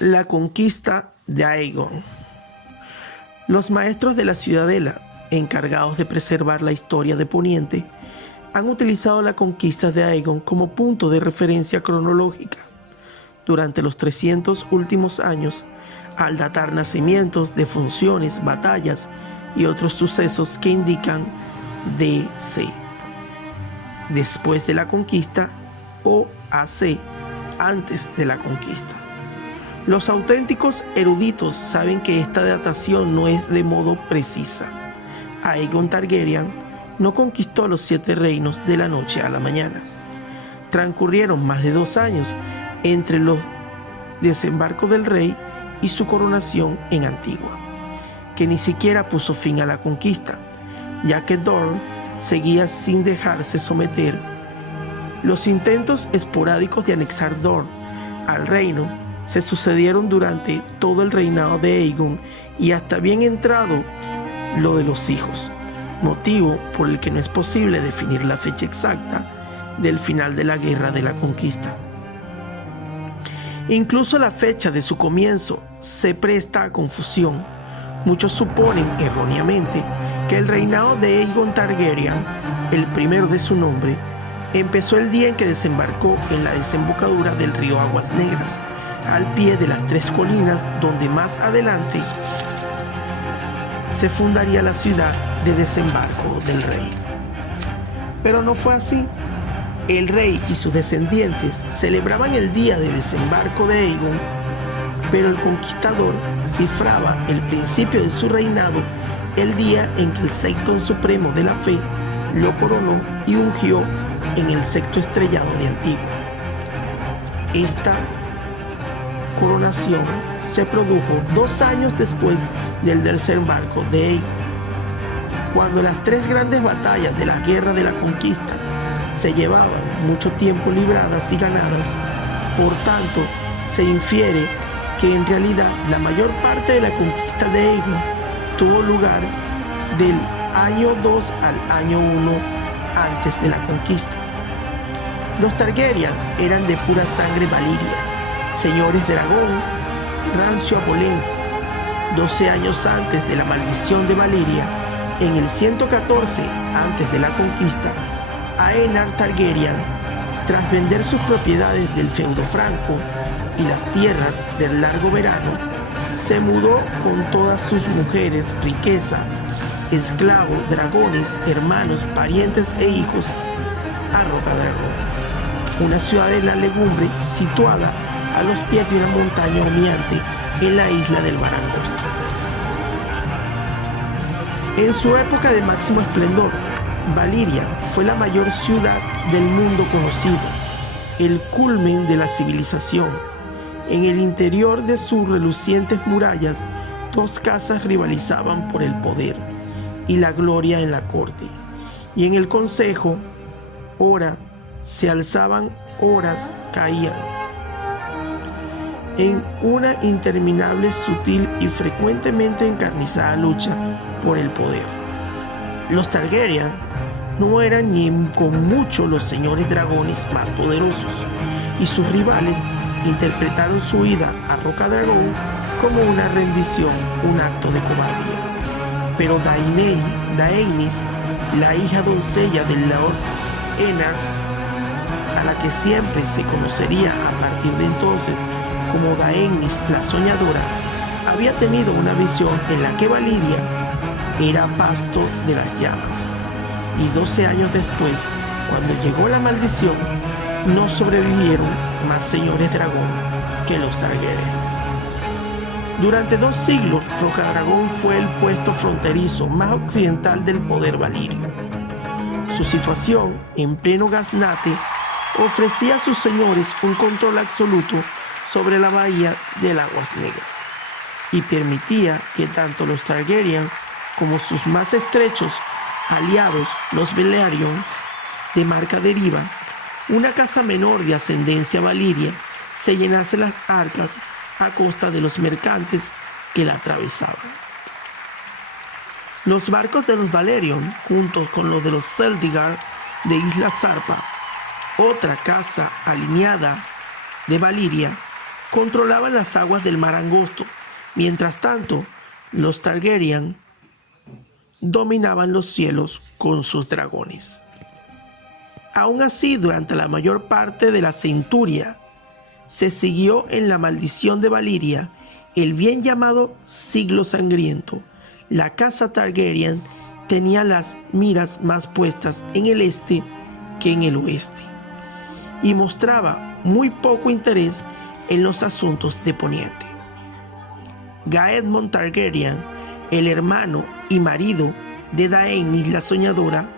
La conquista de Aegon. Los maestros de la ciudadela, encargados de preservar la historia de Poniente, han utilizado la conquista de Aegon como punto de referencia cronológica durante los 300 últimos años, al datar nacimientos, defunciones, batallas y otros sucesos que indican DC, después de la conquista, o AC, antes de la conquista. Los auténticos eruditos saben que esta datación no es de modo precisa. Aegon Targaryen no conquistó los 7 reinos de la noche a la mañana. Transcurrieron más de 2 años entre los desembarcos del rey y su coronación en Antigua, que ni siquiera puso fin a la conquista, ya que Dorne seguía sin dejarse someter. Los intentos esporádicos de anexar Dorne al reino se sucedieron durante todo el reinado de Aegon y hasta bien entrado lo de los hijos, motivo por el que no es posible definir la fecha exacta del final de la Guerra de la Conquista. Incluso la fecha de su comienzo se presta a confusión. Muchos suponen erróneamente que el reinado de Aegon Targaryen, el primero de su nombre, empezó el día en que desembarcó en la desembocadura del río Aguas Negras, al pie de las 3 colinas donde más adelante se fundaría la ciudad de desembarco del rey. Pero no fue así. El rey y sus descendientes celebraban el día de desembarco de Aegon, pero el conquistador cifraba el principio de su reinado el día en que el Sexto Supremo de la Fe lo coronó y ungió en el sexto estrellado de Antigua. Esta coronación se produjo 2 años después del desembarco de Aegon, cuando las 3 grandes batallas de la Guerra de la Conquista se llevaban mucho tiempo libradas y ganadas. Por tanto, se infiere que en realidad la mayor parte de la conquista de Aegon tuvo lugar del año 2 al año 1 antes de la conquista. Los Targaryen eran de pura sangre valiria, señores dragón, rancio apolén. 12 años antes de la maldición de Valyria, en el 114 antes de la conquista, Aenar Targaryen, tras vender sus propiedades del feudo franco y las tierras del largo verano, se mudó con todas sus mujeres, riquezas, esclavos, dragones, hermanos, parientes e hijos a Rocadragón, una ciudad de la legumbre situada a los pies de una montaña humeante en la isla del Mar Angosto. En su época de máximo esplendor, Valyria fue la mayor ciudad del mundo conocido, el culmen de la civilización. En el interior de sus relucientes murallas, 2 casas rivalizaban por el poder y la gloria en la corte, y en el consejo, ora se alzaban, horas caían, en una interminable, sutil y frecuentemente encarnizada lucha por el poder. Los Targaryen no eran ni con mucho los señores dragones más poderosos, y sus rivales interpretaron su ida a Rocadragón como una rendición, un acto de cobardía. Pero Daenerys, la hija doncella del Lord Enar, a la que siempre se conocería a partir de entonces como Daenerys la Soñadora, había tenido una visión en la que Valyria era pasto de las llamas, y 12 años después, cuando llegó la maldición, no sobrevivieron más señores dragón que los Targaryen. Durante 2 siglos, Rocadragón fue el puesto fronterizo más occidental del poder valirio. Su situación, en pleno gaznate, ofrecía a sus señores un control absoluto sobre la bahía de Aguas Negras y permitía que tanto los Targaryen como sus más estrechos aliados, los Velaryon, de marca deriva, una casa menor de ascendencia valiria, se llenase las arcas a costa de los mercantes que la atravesaban. Los barcos de los Velaryon, junto con los de los Celtigar de Isla Zarpa, otra casa alineada de Valyria, controlaban las aguas del mar Angosto. Mientras tanto, los Targaryen dominaban los cielos con sus dragones. Aún así, durante la mayor parte de la centuria, se siguió en la maldición de Valiria el bien llamado Siglo Sangriento. La casa Targaryen tenía las miras más puestas en el este que en el oeste, y mostraba muy poco interés en los asuntos de Poniente. Gaedmon Targaryen, el hermano y marido de Daenerys la Soñadora,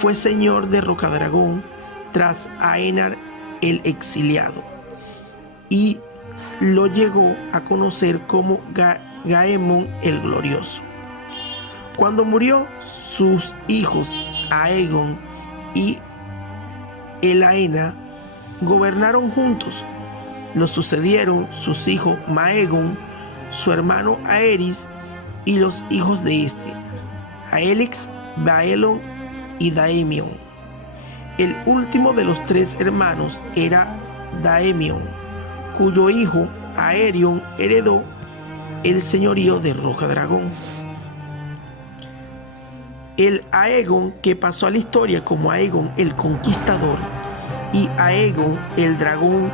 fue señor de Rocadragón tras Aenar el Exiliado, y lo llegó a conocer como Gaemon el Glorioso. Cuando murió, sus hijos Aegon y Elaena gobernaron juntos. Lo sucedieron sus hijos Maegon, su hermano Aerys y los hijos de este, Aelix, Baelon y Daemion. El último de los tres hermanos era Daemion, cuyo hijo Aerion heredó el señorío de Rocadragón. El Aegon, que pasó a la historia como Aegon el Conquistador, y Aegon el Dragón,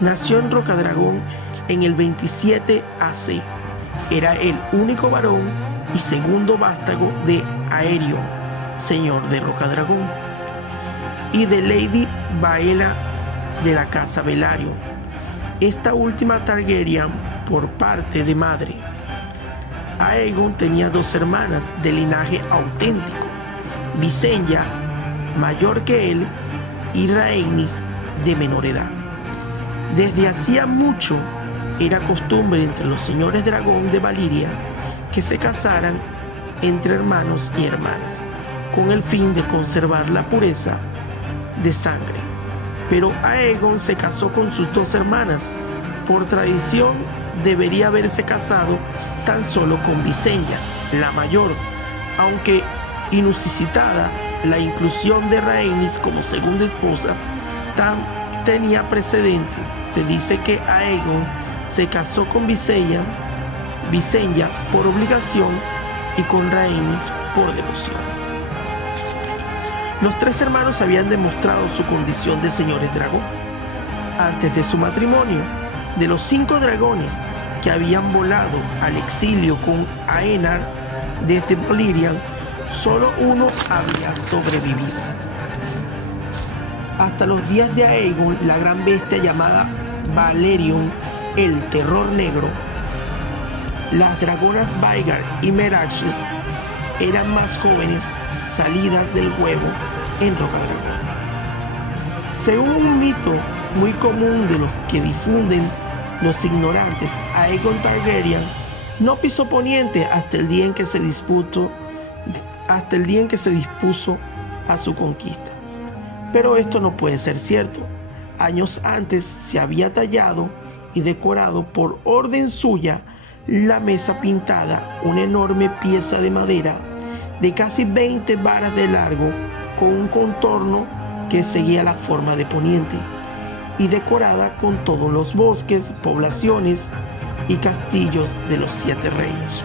nació en Rocadragón en el 27 AC. Era el único varón y segundo vástago de Aerion, señor de Rocadragón, y de Lady Baela de la casa Velaryon, esta última Targaryen por parte de madre. Aegon tenía dos hermanas de linaje auténtico, Visenya, mayor que él, y Rhaenys, de menor edad. Desde hacía mucho era costumbre entre los señores dragón de Valiria que se casaran entre hermanos y hermanas, con el fin de conservar la pureza de sangre. Pero Aegon se casó con sus dos hermanas. Por tradición debería haberse casado tan solo con Visenya, la mayor, aunque inusitada, la inclusión de Rhaenys como segunda esposa tenía precedente. Se dice que Aegon se casó con Visenya por obligación y con Rhaenys por devoción. Los tres hermanos habían demostrado su condición de señores dragón antes de su matrimonio. De los 5 dragones que habían volado al exilio con Aenar desde Valyria, solo uno había sobrevivido. Hasta los días de Aegon, la gran bestia llamada Balerion, el Terror Negro, las dragonas Vhagar y Meraxes eran más jóvenes, salidas del huevo en Rocadragón. Según un mito muy común de los que difunden los ignorantes, Aegon Targaryen no pisó Poniente hasta el día en que se dispuso a su conquista. Pero esto no puede ser cierto. Años antes se había tallado y decorado por orden suya la mesa pintada, una enorme pieza de madera de casi 20 varas de largo con un contorno que seguía la forma de Poniente, y decorada con todos los bosques, poblaciones y castillos de los 7 reinos.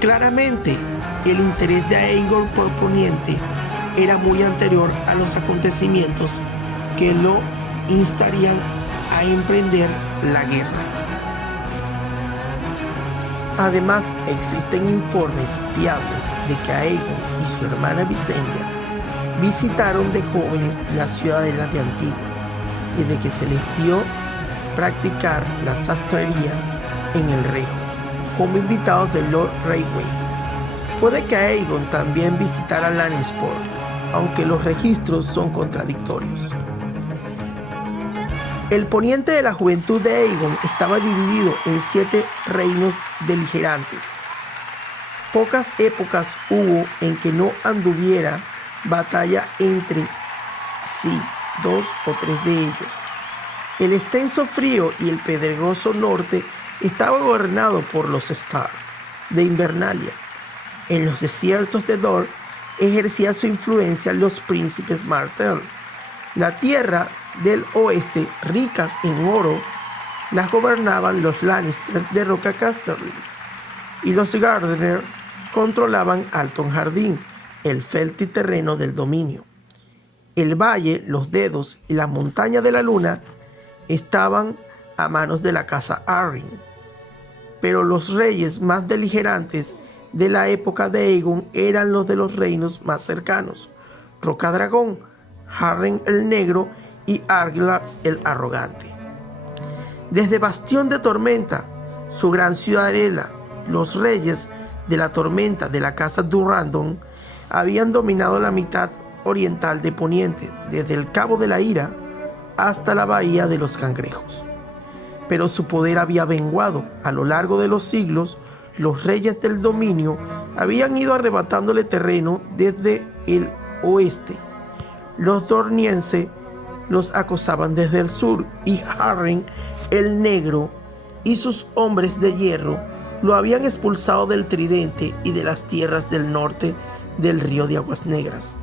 Claramente, el interés de Aegon por Poniente era muy anterior a los acontecimientos que lo instarían a emprender la guerra. Además, existen informes fiables de que Aegon y su hermana Visenya visitaron de jóvenes las ciudadelas de Antigua y de que se les dio practicar la sastrería en el Rejo como invitados del Lord Rayway. Puede que Aegon también visitara Lannisport, aunque los registros son contradictorios. El poniente de la juventud de Aegon estaba dividido en 7 reinos beligerantes. Pocas épocas hubo en que no anduviera batalla entre sí 2 o 3 de ellos. El extenso frío y el pedregoso norte estaba gobernado por los Stark de Invernalia. En los desiertos de Dor ejercía su influencia los príncipes Martell. La tierra del oeste, ricas en oro, las gobernaban los Lannister de Roca Casterly, y los Gardener controlaban Alton Jardín, el fértil terreno del dominio. El valle, los dedos y las montañas de la luna estaban a manos de la casa Arryn, pero los reyes más beligerantes de la época de Aegon eran los de los reinos más cercanos: Rocadragón, Harren el Negro y Argilat el Arrogante. Desde Bastión de Tormenta, su gran ciudadela, los reyes de la tormenta de la casa Durrandon habían dominado la mitad oriental de Poniente, desde el Cabo de la Ira hasta la Bahía de los Cangrejos. Pero su poder había menguado. A lo largo de los siglos, los reyes del dominio habían ido arrebatándole terreno desde el oeste. Los dornienses los acosaban desde el sur, y Harren el Negro y sus hombres de hierro lo habían expulsado del Tridente y de las tierras del norte del río de Aguas Negras.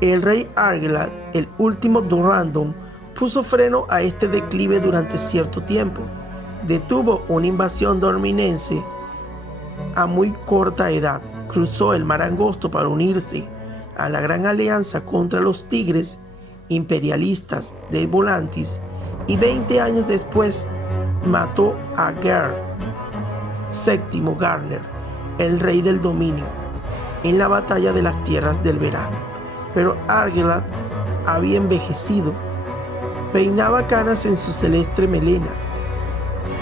El rey Argilat, el último Durrandon, puso freno a este declive durante cierto tiempo. Detuvo una invasión dorminense a muy corta edad, cruzó el mar angosto para unirse a la gran alianza contra los tigres imperialistas de Volantis, y 20 años después mató a Gar VII Garner, el rey del dominio, en la batalla de las tierras del verano. Pero Argilat había envejecido, peinaba canas en su celeste melena,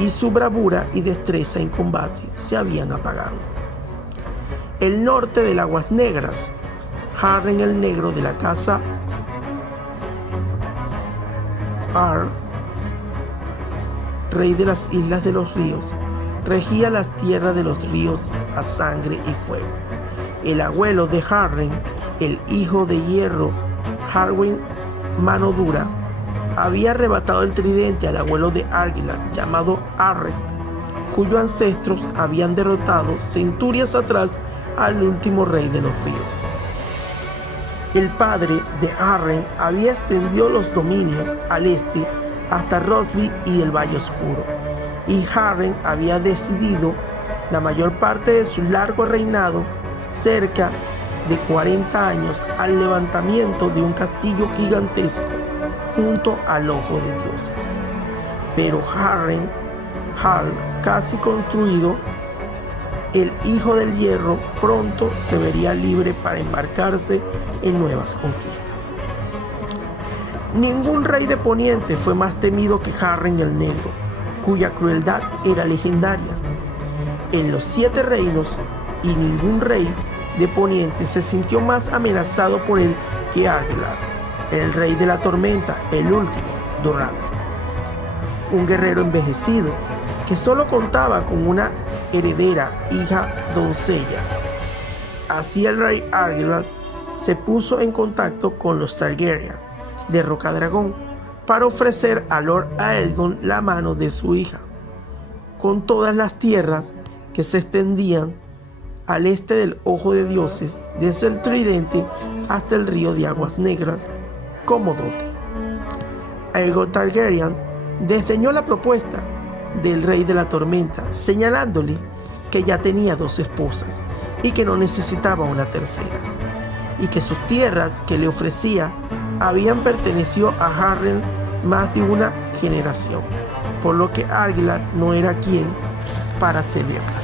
y su bravura y destreza en combate se habían apagado. El norte de las Aguas Negras, Harren el Negro de la casa Ar, rey de las Islas de los Ríos, regía las tierras de los ríos a sangre y fuego. El abuelo de Harren, el hijo de hierro, Harwin Mano Dura, había arrebatado el tridente al abuelo de Argilat, llamado Arred, cuyos ancestros habían derrotado centurias atrás al último rey de los ríos. El padre de Harren había extendido los dominios al este hasta Rosby y el Valle Oscuro, y Harren había decidido la mayor parte de su largo reinado, cerca de 40 años, al levantamiento de un castillo gigantesco junto al Ojo de Dioses. Pero Harren, Hal, casi construido, el hijo del hierro, pronto se vería libre para embarcarse en nuevas conquistas. Ningún rey de Poniente fue más temido que Harren el Negro, cuya crueldad era legendaria en los 7 reinos, y ningún rey de Poniente se sintió más amenazado por él que Argilat, el rey de la tormenta, el último Durrandon. Un guerrero envejecido que solo contaba con una heredera, hija doncella. Así el rey Argilat se puso en contacto con los Targaryen de Rocadragón para ofrecer a Lord Aegon la mano de su hija, con todas las tierras que se extendían al este del Ojo de Dioses, desde el Tridente hasta el río de Aguas Negras, como dote. Aegon Targaryen desdeñó la propuesta del rey de la tormenta, señalándole que ya tenía 2 esposas y que no necesitaba una tercera, y que sus tierras que le ofrecía habían pertenecido a Harren más de una generación, por lo que Argilat no era quien para cederlas.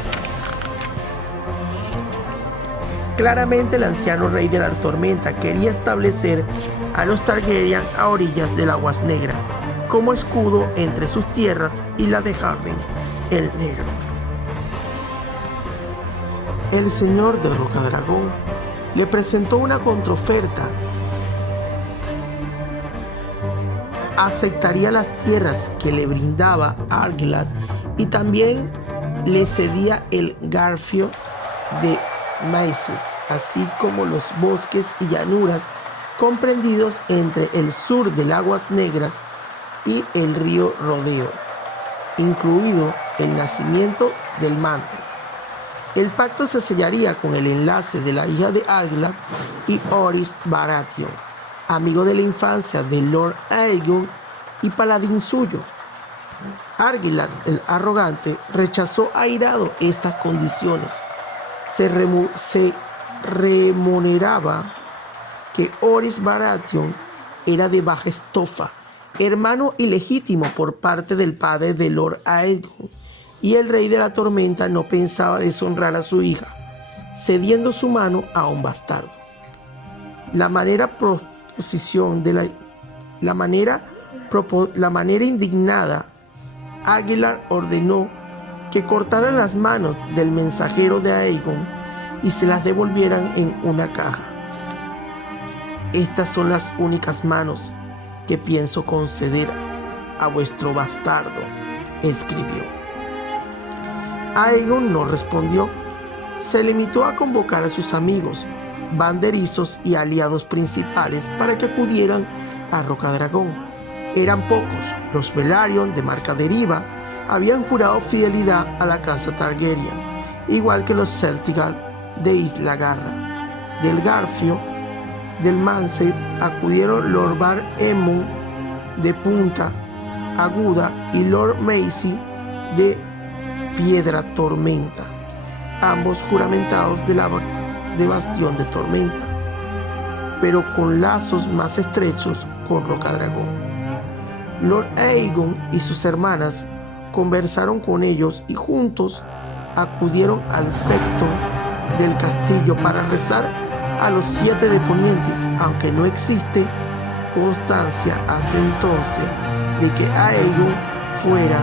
Claramente el anciano rey de la tormenta quería establecer a los Targaryen a orillas del Aguas Negras como escudo entre sus tierras y la de Harren el Negro. El señor de Rocadragón le presentó una contraoferta. Aceptaría las tierras que le brindaba Argilat y también le cedía el Garfio de Maesset, así como los bosques y llanuras comprendidos entre el sur del Aguas Negras y el río Rodeo, incluido el nacimiento del Mantle. El pacto se sellaría con el enlace de la hija de Argilat y Orys Baratheon, amigo de la infancia de Lord Aegon y paladín suyo. Aguilar, el arrogante, rechazó airado estas condiciones. Se remuneraba que Orys Baratheon era de baja estofa, hermano ilegítimo por parte del padre de Lord Aegon, y el rey de la tormenta no pensaba deshonrar a su hija, cediendo su mano a un bastardo. La manera indignada, Aguilar ordenó que cortaran las manos del mensajero de Aegon y se las devolvieran en una caja. Estas son las únicas manos que pienso conceder a vuestro bastardo, escribió. Aegon no respondió. Se limitó a convocar a sus amigos, banderizos y aliados principales para que acudieran a Rocadragón. Eran pocos. Los Velaryon de marca deriva habían jurado fidelidad a la casa Targaryen, igual que los Celtigal de Isla Garra. Del Garfio, del Manse, acudieron Lord Bar Emmon de Punta Aguda y Lord Macy de Piedra Tormenta, ambos juramentados de Bastión de Tormenta, pero con lazos más estrechos con Rocadragón. Lord Aegon y sus hermanas conversaron con ellos y juntos acudieron al secto del castillo para rezar a los 7 de Ponientes, aunque no existe constancia hasta entonces de que Aegon fuera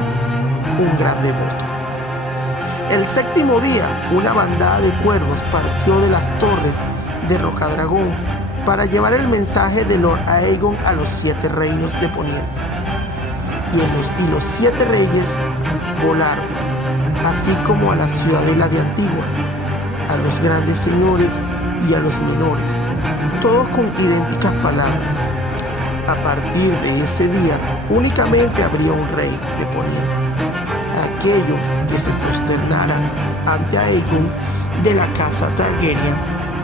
un gran devoto. El 7º día, una bandada de cuervos partió de las torres de Rocadragón para llevar el mensaje de Lord Aegon a los 7 reinos de Poniente. Y los 7 reyes volaron, así como a la ciudadela de Antigua, a los grandes señores y a los menores, todos con idénticas palabras. A partir de ese día, únicamente habría un rey de Poniente, aquello que se prosternara ante Aegon de la casa Targaryen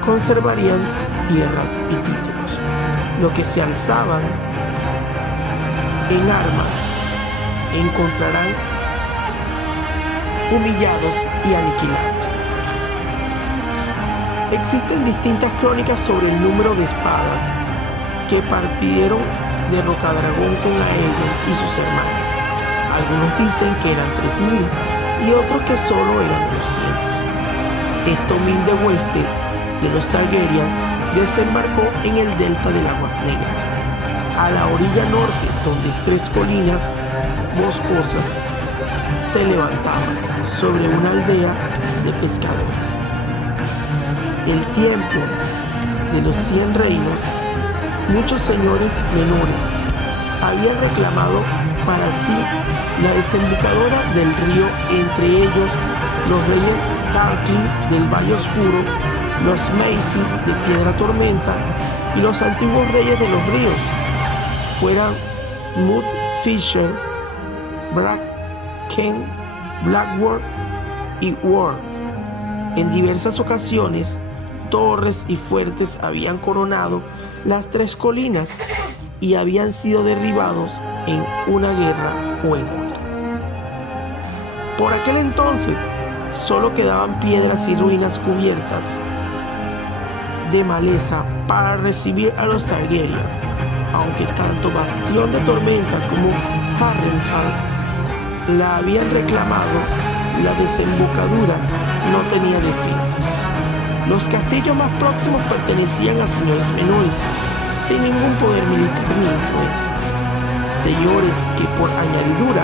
conservarían tierras y títulos. Los que se alzaban en armas encontrarán humillados y aniquilados. Existen distintas crónicas sobre el número de espadas que partieron de Rocadragón con Aegon y sus hermanas. Algunos dicen que eran 3.000 y otros que solo eran 200. Esta humilde hueste de los Targaryen desembarcó en el delta de las Aguas Negras, a la orilla norte, donde 3 colinas boscosas se levantaban sobre una aldea de pescadores. El tiempo de los 100 reinos, muchos señores menores habían reclamado para sí la desembocadura del río, entre ellos los reyes Tarly del Valle Oscuro, los Macy de Piedra Tormenta y los antiguos reyes de los ríos, fueran Mud Fisher, Bracken, Blackwater y Ward. En diversas ocasiones, torres y fuertes habían coronado las 3 colinas y habían sido derribados en una guerra o en otra. Por aquel entonces, solo quedaban piedras y ruinas cubiertas de maleza para recibir a los Targaryen, aunque tanto Bastión de Tormenta como Harrenhal la habían reclamado. La desembocadura no tenía defensas. Los castillos más próximos pertenecían a señores menores, sin ningún poder militar ni influencia. Señores que por añadidura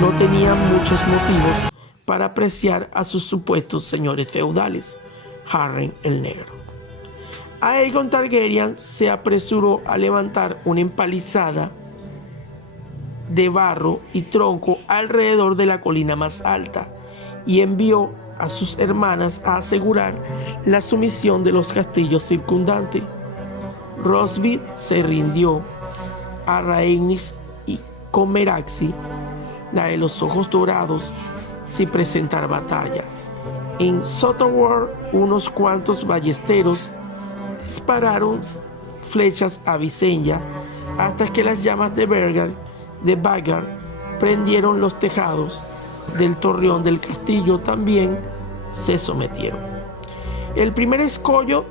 no tenían muchos motivos para apreciar a sus supuestos señores feudales. Harren el Negro. Aegon Targaryen se apresuró a levantar una empalizada de barro y tronco alrededor de la colina más alta y envió a sus hermanas a asegurar la sumisión de los castillos circundantes. Rosby se rindió a Rhaenys y Comeraxi, la de los ojos dorados, sin presentar batalla. En Sottenward, unos cuantos ballesteros dispararon flechas a Visenya hasta que las llamas de Vhagar prendieron los tejados del torreón del castillo. También se sometieron. El primer escollo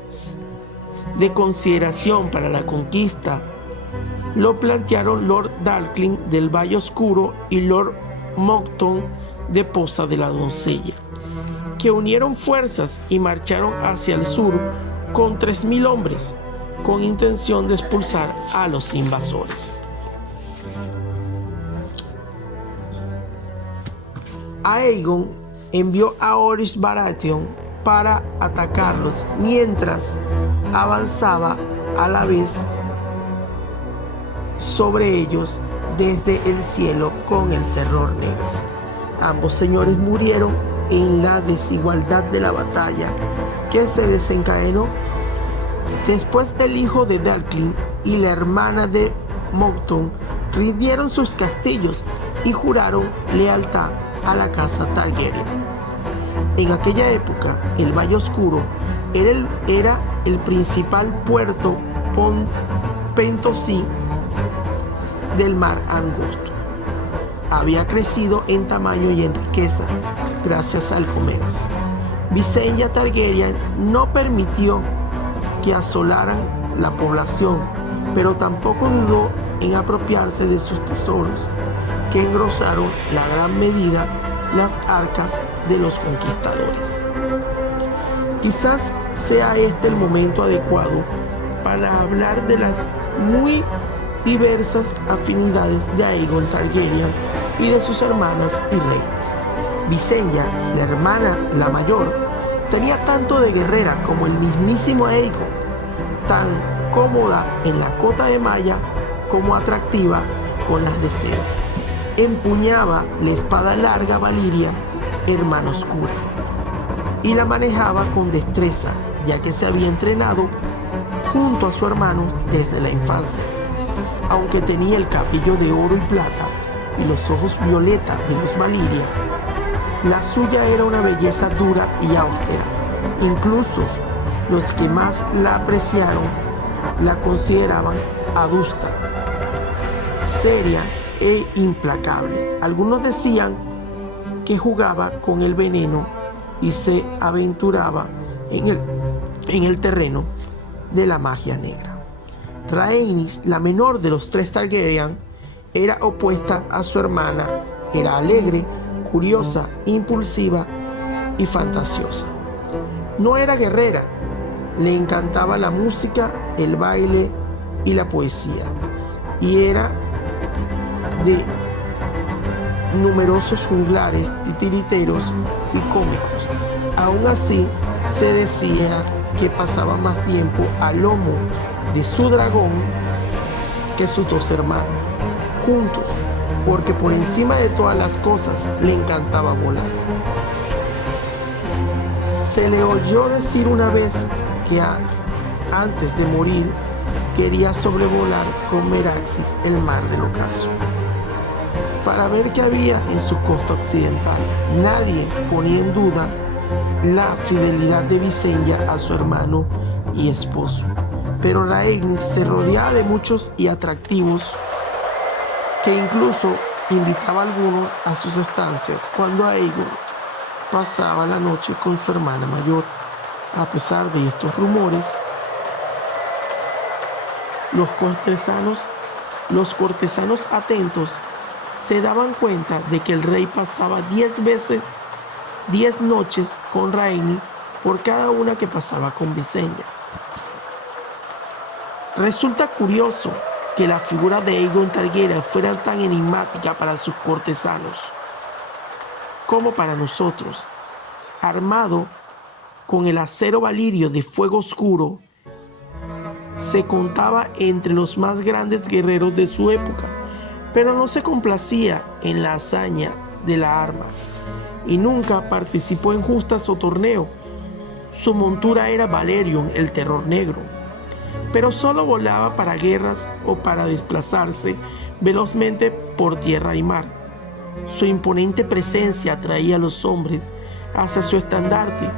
de consideración para la conquista lo plantearon Lord Dalklin del Valle Oscuro y Lord Monckton de Poza de la Doncella, que unieron fuerzas y marcharon hacia el sur con 3.000 hombres, con intención de expulsar a los invasores. Aegon envió a Orys Baratheon para atacarlos mientras avanzaba a la vez sobre ellos desde el cielo con el terror negro. Ambos señores murieron en la desigualdad de la batalla que se desencadenó. Después el hijo de Dalklin y la hermana de Monckton rindieron sus castillos y juraron lealtad a la casa Targaryen. En aquella época, el Valle Oscuro era el principal puerto pentosí del mar angosto. Había crecido en tamaño y en riqueza gracias al comercio. Visenya Targaryen no permitió que asolaran la población, pero tampoco dudó en apropiarse de sus tesoros, que engrosaron la gran medida las arcas de los conquistadores. Quizás sea este el momento adecuado para hablar de las muy diversas afinidades de Aegon Targaryen y de sus hermanas y reinas. Visenya, la hermana, la mayor, tenía tanto de guerrera como el mismísimo Aegon, tan cómoda en la cota de malla como atractiva con las de seda. Empuñaba la espada larga Valyria, hermana oscura, y la manejaba con destreza, ya que se había entrenado junto a su hermano desde la infancia. Aunque tenía el cabello de oro y plata y los ojos violeta de los Valyria, la suya era una belleza dura y austera. Incluso los que más la apreciaron la consideraban adusta, seria e implacable. Algunos decían que jugaba con el veneno y se aventuraba en el terreno de la magia negra. Rhaenys, la menor de los 3 Targaryen, era opuesta a su hermana. Era alegre, curiosa, impulsiva y fantasiosa. No era guerrera. Le encantaba la música, el baile y la poesía, y era de numerosos juglares, titiriteros y cómicos. Aún así, se decía que pasaba más tiempo al lomo de su dragón que sus 2 hermanos juntos, porque por encima de todas las cosas le encantaba volar. Se le oyó decir una vez que antes de morir quería sobrevolar con Meraxi el mar del ocaso para ver qué había en su costa occidental. Nadie ponía en duda la fidelidad de Visenya a su hermano y esposo, pero Rhaenys se rodeaba de muchos y atractivos, que incluso invitaba a algunos a sus estancias cuando Aegon pasaba la noche con su hermana mayor. A pesar de estos rumores, los cortesanos atentos se daban cuenta de que el rey pasaba 10 noches con Rhaenys por cada una que pasaba con Visenya. Resulta curioso que la figura de Aegon Targaryen fuera tan enigmática para sus cortesanos como para nosotros. Armado con el acero valirio de fuego oscuro, se contaba entre los más grandes guerreros de su época, pero no se complacía en la hazaña de la arma y nunca participó en justas o torneos. Su montura era Valerion, el terror negro, pero solo volaba para guerras o para desplazarse velozmente por tierra y mar. Su imponente presencia atraía a los hombres hacia su estandarte,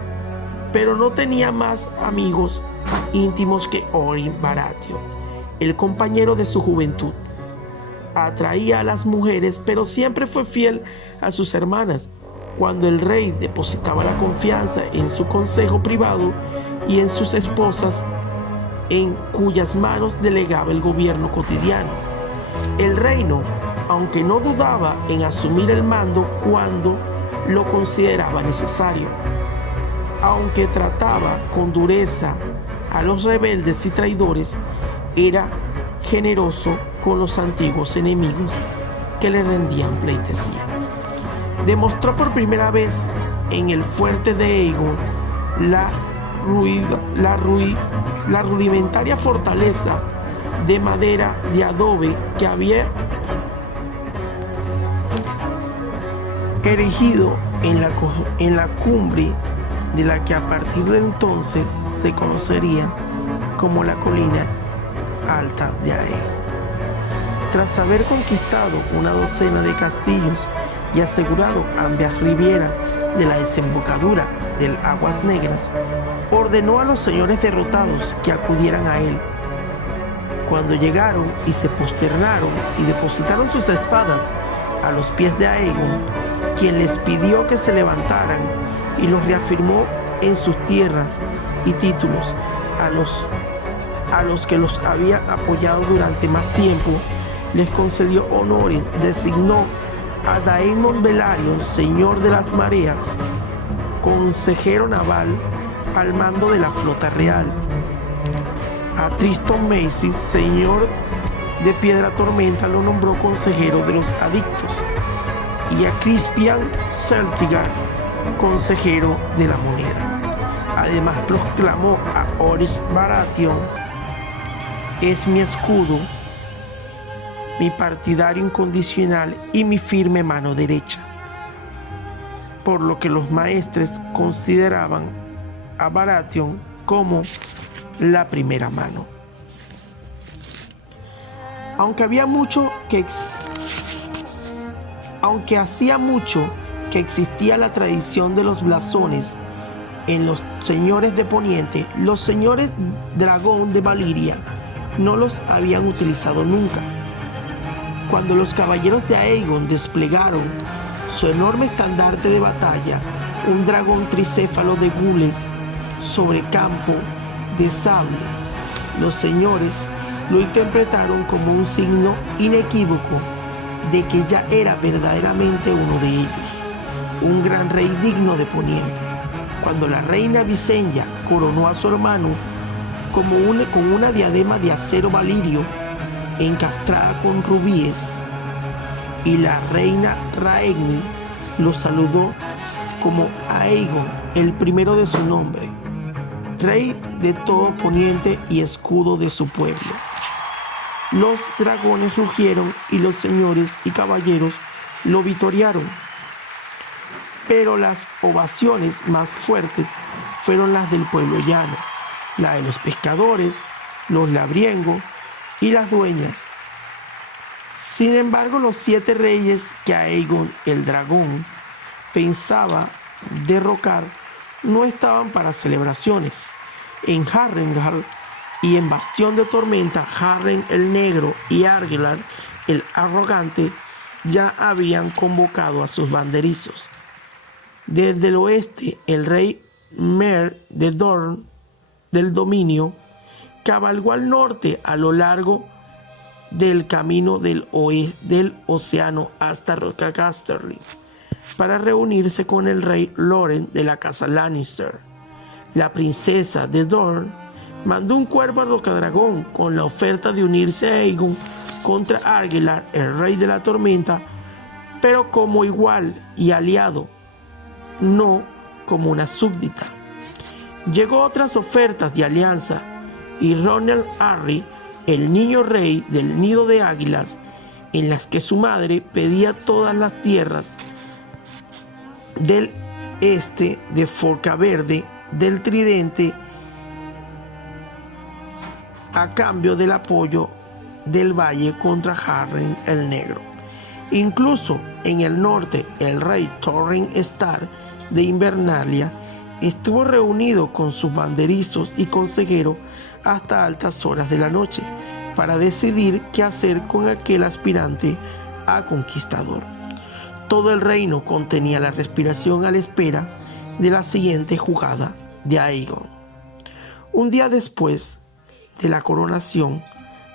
pero no tenía más amigos íntimos que Orin Baratheon, el compañero de su juventud. Atraía a las mujeres, pero siempre fue fiel a sus hermanas. Cuando el rey depositaba la confianza en su consejo privado y en sus esposas, en cuyas manos delegaba el gobierno cotidiano. El reino, aunque no dudaba en asumir el mando cuando lo consideraba necesario, aunque trataba con dureza a los rebeldes y traidores, era generoso con los antiguos enemigos que le rendían pleitesía. Demostró por primera vez en el fuerte de Aegon la rudimentaria fortaleza de madera de adobe que había erigido en la cumbre de la que a partir de entonces se conocería como la colina alta de Aegon. Tras haber conquistado una docena de castillos y asegurado ambas riberas de la desembocadura del Aguas Negras, ordenó a los señores derrotados que acudieran a él. Cuando llegaron y se posternaron y depositaron sus espadas a los pies de Aegon, quien les pidió que se levantaran y los reafirmó en sus tierras y títulos a los que los había apoyado durante más tiempo, les concedió honores, designó a Daemon Velaryon, señor de las mareas, consejero naval al mando de la flota real. A Tristan Macy, señor de Piedra Tormenta, lo nombró consejero de los adictos, y a Crispian Celtigar, consejero de la moneda. Además proclamó a Oris Baratheon: es mi escudo, mi partidario incondicional y mi firme mano derecha. Por lo que los maestres consideraban a Baratheon como la primera mano. Aunque hacía mucho que existía la tradición de los blasones en los señores de Poniente, los señores dragón de Valyria no los habían utilizado nunca. Cuando los caballeros de Aegon desplegaron su enorme estandarte de batalla, un dragón tricéfalo de gules sobre campo de sable, los señores lo interpretaron como un signo inequívoco de que ya era verdaderamente uno de ellos, un gran rey digno de Poniente. Cuando la reina Visenya coronó a su hermano con una diadema de acero valirio encastrada con rubíes, y la reina Rhaenys lo saludó como Aegon, el primero de su nombre, rey de todo Poniente y escudo de su pueblo. Los dragones rugieron y los señores y caballeros lo vitorearon, pero las ovaciones más fuertes fueron las del pueblo llano, la de los pescadores, los labriengos y las dueñas. Sin embargo, los 7 reyes que Aegon el dragón pensaba derrocar no estaban para celebraciones. En Harrenhal y en Bastión de Tormenta, Harren el negro y Argelar el arrogante ya habían convocado a sus banderizos. Desde el oeste, el rey Mer de Dorne del dominio cabalgó al norte a lo largo del camino del océano hasta Casterly para reunirse con el rey Loren de la casa Lannister. La princesa de Dorne mandó un cuervo a Rocadragón con la oferta de unirse a Aegon contra Argelar, el rey de la tormenta, pero como igual y aliado, no como una súbdita. Llegó otras ofertas de alianza y Ronald Arryn, el niño rey del nido de águilas, en las que su madre pedía todas las tierras del este de Forcaverde del Tridente a cambio del apoyo del valle contra Harren el Negro. Incluso en el norte, el rey Torren Stark de Invernalia estuvo reunido con sus banderizos y consejeros hasta altas horas de la noche para decidir qué hacer con aquel aspirante a conquistador. Todo el reino contenía la respiración a la espera de la siguiente jugada de Aegon. Un día después de la coronación,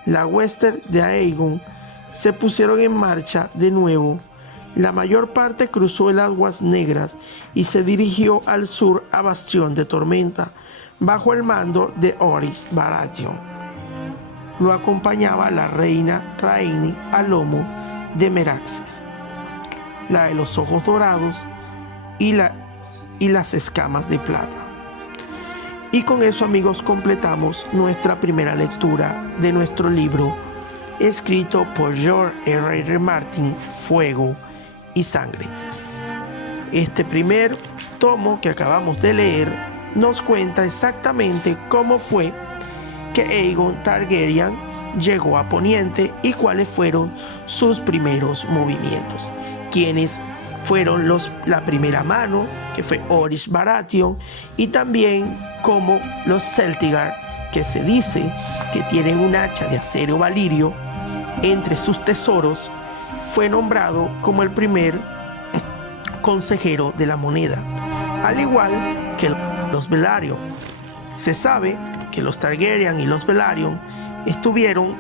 las huestes de Aegon se pusieron en marcha de nuevo. La mayor parte cruzó las aguas negras y se dirigió al sur a Bastión de Tormenta, bajo el mando de Orys Baratheon. Lo acompañaba la reina Rhaenys al lomo de Meraxes, la de los ojos dorados y las escamas de plata. Y con eso, amigos, completamos nuestra primera lectura de nuestro libro escrito por George R.R. Martin, Fuego y Sangre. Este primer tomo que acabamos de leer nos cuenta exactamente cómo fue que Aegon Targaryen llegó a Poniente y cuáles fueron sus primeros movimientos. Quienes fueron la primera mano, que fue Orys Baratheon, y también como los Celtigar, que se dice que tienen un hacha de acero valirio entre sus tesoros, fue nombrado como el primer consejero de la moneda, al igual que los Velaryon. Se sabe que los Targaryen y los Velaryon estuvieron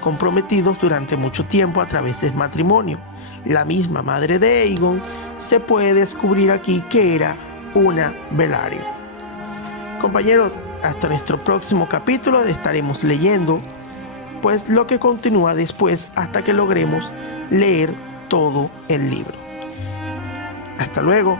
comprometidos durante mucho tiempo a través del matrimonio. La misma madre de Aegon se puede descubrir aquí que era una Velaryon. Compañeros, hasta nuestro próximo capítulo estaremos leyendo lo que continúa después hasta que logremos leer todo el libro. Hasta luego.